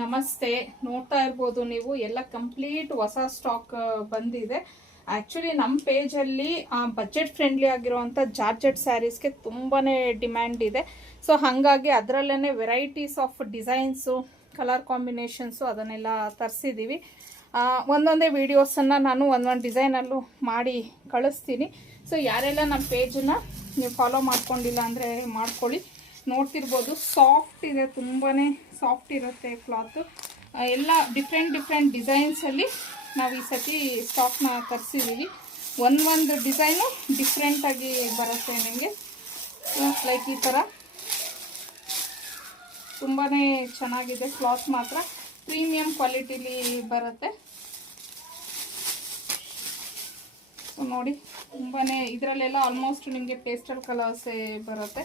ನಮಸ್ತೆ. ನೋಡ್ತಾ ಇರ್ಬೋದು ನೀವು ಎಲ್ಲ ಕಂಪ್ಲೀಟ್ ಹೊಸ ಸ್ಟಾಕ್ ಬಂದಿದೆ. ಆ್ಯಕ್ಚುಲಿ ನಮ್ಮ ಪೇಜಲ್ಲಿ ಬಜೆಟ್ ಫ್ರೆಂಡ್ಲಿ ಆಗಿರುವಂಥ ಜಾರ್ಜೆಟ್ ಸ್ಯಾರೀಸ್ಗೆ ತುಂಬಾ ಡಿಮ್ಯಾಂಡ್ ಇದೆ. ಸೊ ಹಾಗಾಗಿ ಅದರಲ್ಲೇ varieties of designs, colour combinations ಅದನ್ನೆಲ್ಲ ತರಿಸಿದ್ದೀವಿ. ಒಂದೊಂದೇ ವೀಡಿಯೋಸನ್ನು ನಾನು ಒಂದೊಂದು ಡಿಸೈನಲ್ಲೂ ಮಾಡಿ ಕಳಿಸ್ತೀನಿ. ಸೊ ಯಾರೆಲ್ಲ ನಮ್ಮ ಪೇಜನ್ನು ನೀವು ಫಾಲೋ ಮಾಡ್ಕೊಂಡಿಲ್ಲ ಅಂದರೆ ಮಾಡ್ಕೊಳ್ಳಿ. ನೋಡ್ತಿರ್ಬೋದು, ಸಾಫ್ಟ್ ಇದೆ, ತುಂಬಾ ಸಾಫ್ಟ್ ಇರುತ್ತೆ ಕ್ಲಾತು. ಎಲ್ಲ ಡಿಫ್ರೆಂಟ್ ಡಿಸೈನ್ಸಲ್ಲಿ ನಾವು ಈ ಸತಿ ಸ್ಟಾಕ್ನ ತರಿಸಿದ್ದೀವಿ. ಒಂದೊಂದು ಡಿಸೈನು ಡಿಫ್ರೆಂಟಾಗಿ ಬರುತ್ತೆ ನಿಮಗೆ. ಲೈಕ್ ಈ ಥರ ತುಂಬಾ ಚೆನ್ನಾಗಿದೆ. ಕ್ಲಾತ್ ಮಾತ್ರ ಪ್ರೀಮಿಯಂ ಕ್ವಾಲಿಟಿಲಿ ಬರುತ್ತೆ. ಸೊ ನೋಡಿ, ತುಂಬಾ ಇದರಲ್ಲೆಲ್ಲ ಆಲ್ಮೋಸ್ಟ್ ನಿಮಗೆ ಪೇಸ್ಟಲ್ ಕಲರ್ಸೇ ಬರುತ್ತೆ.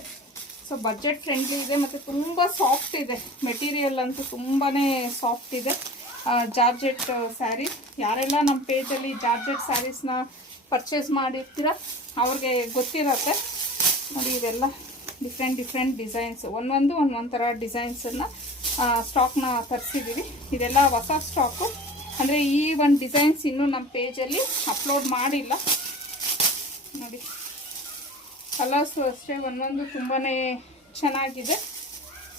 ಸೊ ಬಜೆಟ್ ಫ್ರೆಂಡ್ಲಿ ಇದೆ ಮತ್ತು ತುಂಬ ಸಾಫ್ಟ್ ಇದೆ. ಮೆಟೀರಿಯಲ್ ಅಂತೂ ತುಂಬಾ ಸಾಫ್ಟ್ ಇದೆ. ಜಾರ್ಜೆಟ್ ಸ್ಯಾರಿ, ಯಾರೆಲ್ಲ ನಮ್ಮ ಪೇಜಲ್ಲಿ ಜಾರ್ಜೆಟ್ ಸ್ಯಾರೀಸ್ನ ಪರ್ಚೇಸ್ ಮಾಡಿರ್ತೀರ ಅವ್ರಿಗೆ ಗೊತ್ತಿರತ್ತೆ. ನೋಡಿ, ಇದೆಲ್ಲ ಡಿಫ್ರೆಂಟ್ ಡಿಸೈನ್ಸ್, ಒಂದೊಂದು ಥರ ಡಿಸೈನ್ಸನ್ನು ಸ್ಟಾಕ್ನ ತರಿಸಿದ್ದೀವಿ. ಇದೆಲ್ಲ ಹೊಸ ಸ್ಟಾಕು, ಅಂದರೆ ಈ ಒಂದು ಡಿಸೈನ್ಸ್ ಇನ್ನೂ ನಮ್ಮ ಪೇಜಲ್ಲಿ ಅಪ್ಲೋಡ್ ಮಾಡಿಲ್ಲ. ನೋಡಿ, ಕಲರ್ಸು ಅಷ್ಟೇ ಒಂದೊಂದು ತುಂಬಾ ಚೆನ್ನಾಗಿದೆ.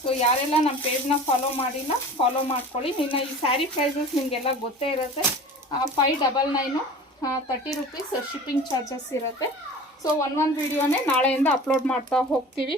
ಸೊ ಯಾರೆಲ್ಲ ನಮ್ಮ ಪೇಜ್ನ ಫಾಲೋ ಮಾಡಿಲ್ಲ, ಫಾಲೋ ಮಾಡ್ಕೊಳ್ಳಿ. ಇನ್ನು ಈ ಸ್ಯಾರಿ ಪ್ರೈಸಸ್ ನಿಮಗೆಲ್ಲ ಗೊತ್ತೇ ಇರುತ್ತೆ. 599 30 ರೂಪೀಸ್ ಶಿಪ್ಪಿಂಗ್ ಚಾರ್ಜಸ್ ಇರುತ್ತೆ. ಸೊ ಒಂದೊಂದು ವೀಡಿಯೋನೇ ನಾಳೆಯಿಂದ ಅಪ್ಲೋಡ್ ಮಾಡ್ತಾ ಹೋಗ್ತೀವಿ.